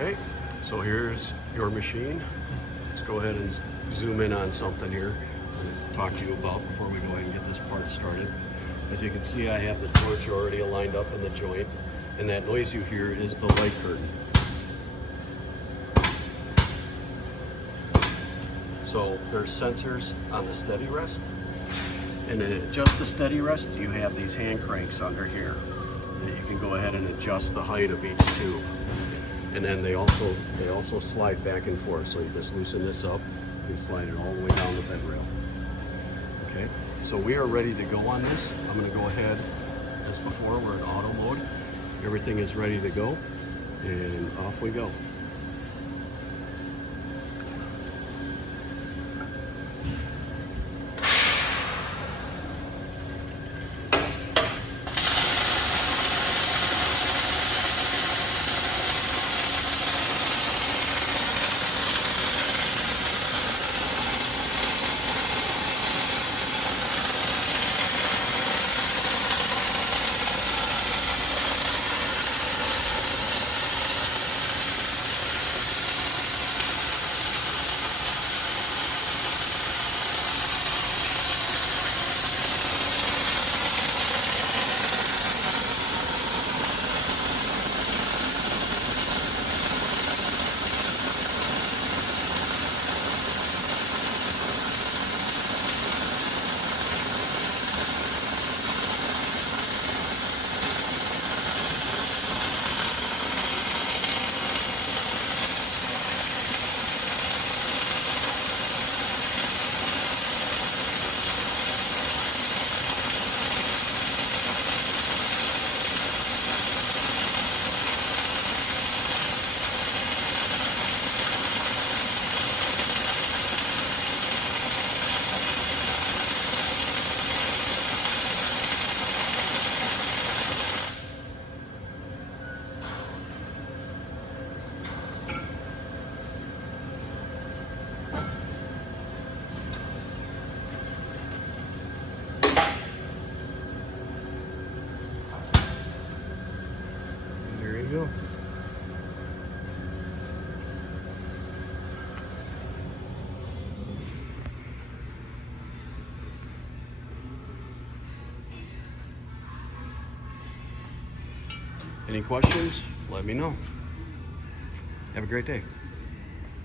Okay, so here's your machine. Let's go ahead and zoom in on something here and talk to you about before we go ahead and get this part started. As you can see, I have the torch already aligned up in the joint, and that noise you hear is the light curtain. So there's sensors on the steady rest, and to adjust the steady rest, you have these hand cranks under here that you can go ahead and adjust the height of each tube. And then they also slide back and forth. So you just loosen this up and slide it all the way down the bed rail. Okay, so we are ready to go on this. I'm going to go ahead, as before, we're in auto mode. Everything is ready to go, and off we go. There you go. Any questions? Let me know. Have a great day.